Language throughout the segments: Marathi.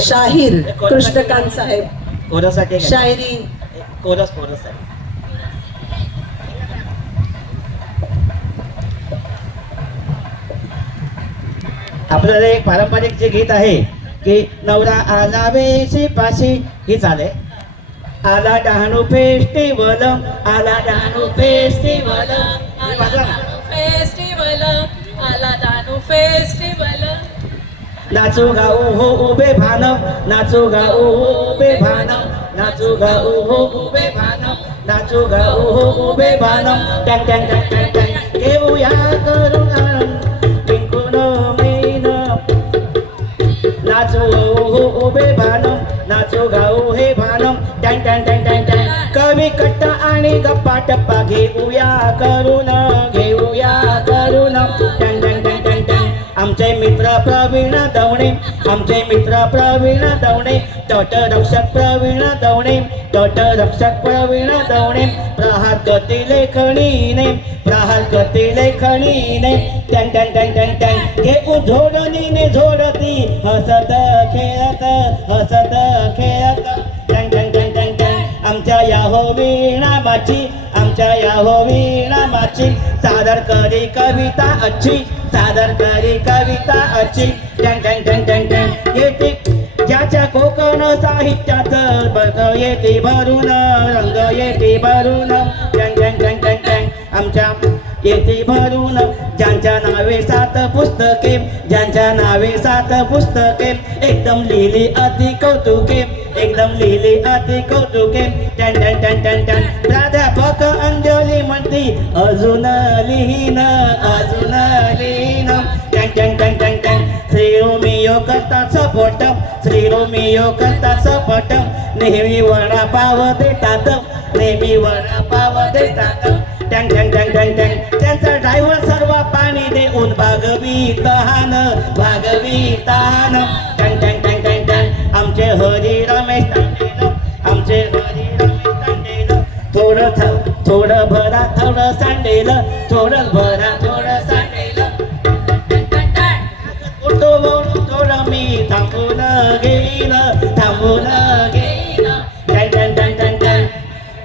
शाहीर कृष्णकांत साहेब कोरसाठी शायरी कोरस कोरस आहे. आपलं एक पारंपरिक जे गीत आहे की नवरा आला वेशी पाशी ही चाले आला डहाणू फेस्टिवल आला डहाणू फेस्टिवल फेस्टिवल आला दानू फेस्टिवल नाचू गाऊ हो उभे भान नाचू गाऊ हो उभे भान नाचू गाऊ हो उभे भान नाचू गाऊ हो उभे भान टँग टँग टँग टँग टँग घेऊया करून जिंकून मेन नाचू हो उभे भान नाचू गाऊ हे भान टँग टँग टँग टँग टँग कवी कट्टा आणि गप्पा टप्पा घेऊया करून टँग टँग टँग टँग टँग आमचे मित्र प्रवीण दवणे आमचे मित्र प्रवीण दवणे तटरक्षक प्रवीण दवणे तटरक्षक प्रवीण दवणे प्रहार गती लेखणीने प्रहार गती लेखणीने टँग टँग टँग टँग टँग हे झोडणीने झोडती हसत खेळत टँग टँग टँग टँग टँग आमच्या या हो वीणामाची आमच्या या हो वीणामाची सादर करी कविता अच्छी सादर करी कविता अच्छी टँग टँग टँग टँग टँग येते ज्याच्या कोकण साहित्यात बघ येते भरून रंग येते भरून टँग टँग टँग टँग टँग आमच्या येते भरून ज्यांच्या नावे 7 पुस्तके ज्यांच्या नावे 7 पुस्तके एकदम लिहिली अति कौतुके एकदम लिहिली अति कौतुके टँग टँग टँग टँग टँग प्राध्यापक अंजली म्हणती अजून लिहीन टँग टँग टँग टँग टँग श्री रोमियो करता सपोट श्री रोमियो करता सपोट नेहमी वडापाव देतात नेहमी वडापाव देतात टँग टँग टँग टँग टँग त्यांचा ड्रायव्हर सर्व पाणी देऊन भागवी तहान टँग टँग टँग टँग टँग आमचे हरी रमेश तांडेल आमचे हरी रमेश तांडेल थोडं भरा थोडं सांडेल थोडं भरा थोडं सांडेल थोडं मी थांबून घेईन टँग टँग टँग टँग टँग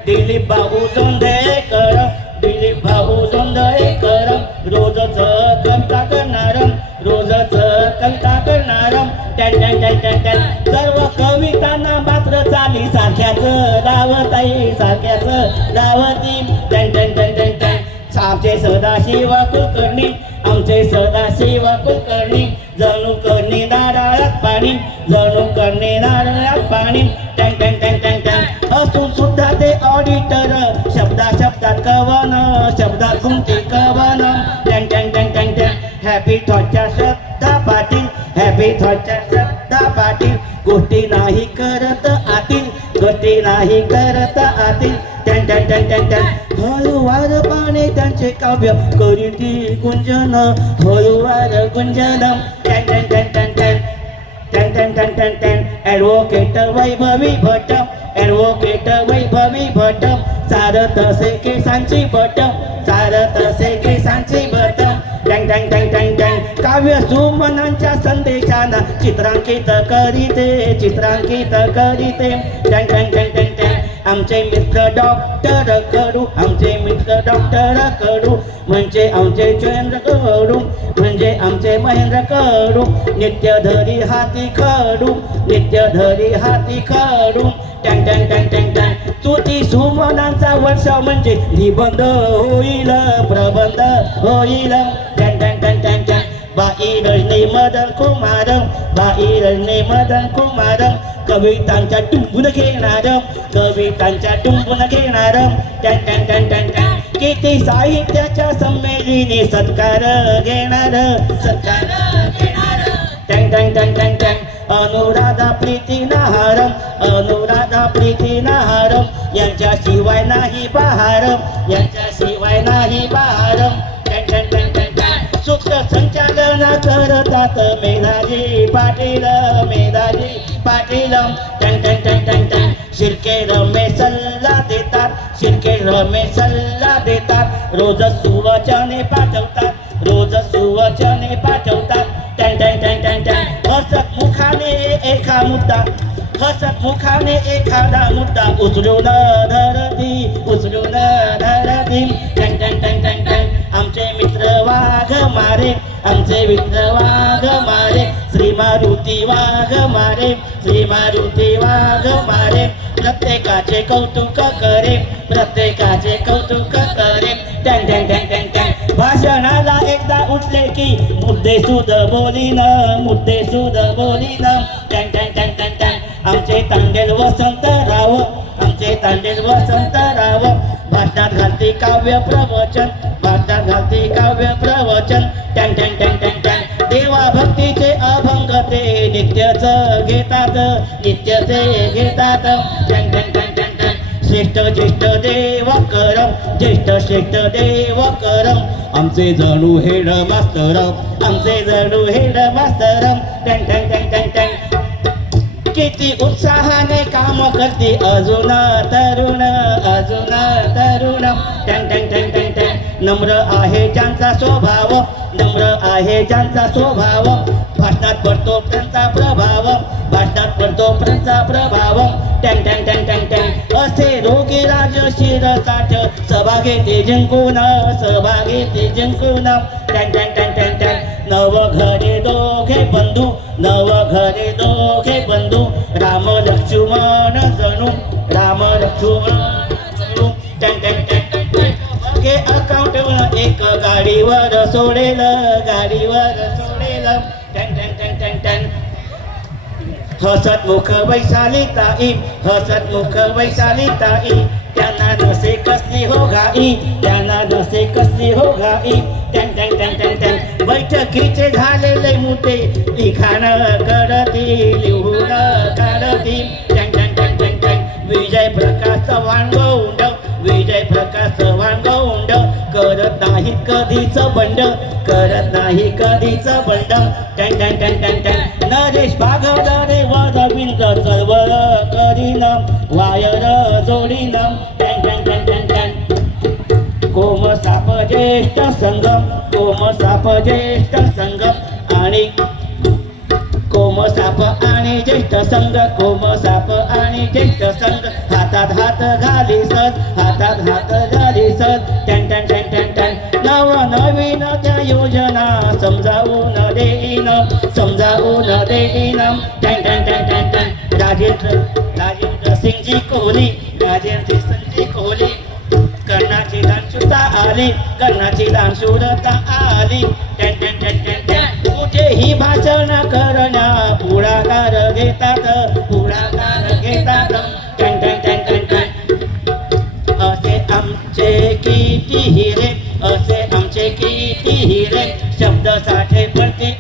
दिलीप भाऊ जोंधळेकर दिलीप भाऊ जोंधळेकर रोजच कविता करणार टँग टँग टँग टँग टँग सर्व कवितांना मात्र चाली सारख्याच लावती टँग टँग टँग टँग टँग आमचे सदाशिव कुलकर्णी आमचे सदाशिव कुलकर्णी जणू करणे नारळात पाणी टँग टँग टँग टँग टँग असून सुद्धा ते ऑडिटर शब्दात कवन शब्दात गुंती कवन टँग टँग टँग टँग टँग हॅपी थॉटच्या श्रद्धा पाटील हॅपी थॉटच्या श्रद्धा पाटील गोष्टी नाही करत आतील टँग टँग टँग टँग टँग हळूवार पाने त्यांचे काव्य करीती गुंजन हळूवार गुंजन टँग टँग टँग टँग टँग टँग टँग टँग टँग टँग ॲडव्होकेट वैभवी भट सारत असे केसांची बट टँग टँग टँग टँग टँग काव्य सुमनांच्या संदेशांना चित्रांकित करीते टँग टँग टँग टँग टँग आमचे मित्र डॉक्टर कडू म्हणजे आमचे जयेंद्र कडू म्हणजे आमचे महेंद्र कडू नित्यधरी हाती खडू टँग टँग टँग टँग टँग तुती सुमनांचा वर्ष म्हणजे निबंध होईल प्रबंध होईल टँग टँग टँग टँग टँग बाई रजनी मदन कुमार कवितांच्या टुंबून घेणार टँग टँग टँग टँग टँग किती साहित्याच्या संमेलनी सत्कार घेणार टँग टँग टँग टँग टँग अनुराधा प्रीती नाहारम यांच्याशिवाय नाही बहार टँग टँग टँग टँग टँग सूक्त संचालन करतात मेधाजी पाटील टँग टँग टँग टँग टँग शिर्के रमेश सल्ला देतात रोज सुवचने पाठवतात टँग टँग टँग टँग टँग हसत मुखाने एका मुद्दा हसत मुखाने एखादा मुद्दा उचलून धरती टन टन टन टन टन आमचे मित्र वाघ मारे आमचे मित्र वाघ मारे श्री मारुती वाघ मारे श्री मारुती वाघ मारे प्रत्येकाचे कौतुक करे प्रत्येकाचे कौतुक करे टन टन टन टन टन भाषणाला एकदा उठले की मुद्दे सुद बोलीन टन टन टन टन टन आमचे तांडेल वसंतराव आमचे तांडेल वसंतराव भाषणात घालते काव्य प्रवचन भाषणात घालते काव्य प्रवचन टन टन टन टन टन देवा भक्तीचे अभंग ते नित्यच घेतात टन टन टन टन टन श्रेष्ठ ज्येष्ठ देव करम ज्येष्ठ श्रेष्ठ देव करम आमचे जणू हेड मास्तर आमचे जणू हेड मास्तर टन टन टन टन टन किती उत्साहाने काम करते अजून तरुण टन टन टन टन टन नम्र आहे ज्यांचा स्वभाव नम्र आहे ज्यांचा स्वभाव भाषणात पडतो त्यांचा प्रभाव भाषणात पडतो त्यांचा प्रभाव टन टन टन टन टन असे रोगी राज शिरसाठ सभा घेते जिंकून टन टन टन टन टन नव घरे दोघे बंधू राम लक्ष्मण जणू टन टन टन टन बघे अकाउंट एक गाडीवर सोडेल टन टन टन टन टन हसतमुख वैशाली ताई त्यांना नसे कसली हो घाई टन टन टन टन टन बैठकीचे झालेले मुद्दे लिखाण लिहून काढती टन टन टन टन टन विजय प्रकाश चव्हाण गौंड करत नाही कधीच बंड टन टन टन टन टन नरेश बागवडे व रवींद्र चळवळ करीन वायर जोडीन टन टन टन टन टन कोम साप ज्येष्ठ संगम आणि कोमसाप आणि ज्येष्ठ संघ हातात हात घाली सज टन टन टन टन टन नवीन त्या योजना समजावून देईन टन टन टन टन टन राजेंद्र सिंगजी कोहली कर्णाची दानशूरता आली टन टन टन टन टन कुठेही भाषण करण्या पुढाकार घेतात टन टन टन टन टन असे आमचे किती हिरे शब्द साठे पडते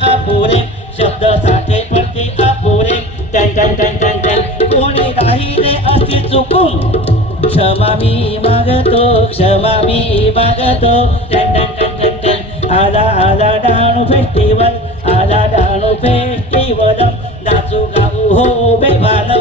अपुरे टन टन टन टन टन कोणी राहिले असे चुकून क्षमा मी मागतो टन टन टन टन टन आला डाणू फेस्टिवल नाचू गाऊ हो बेभान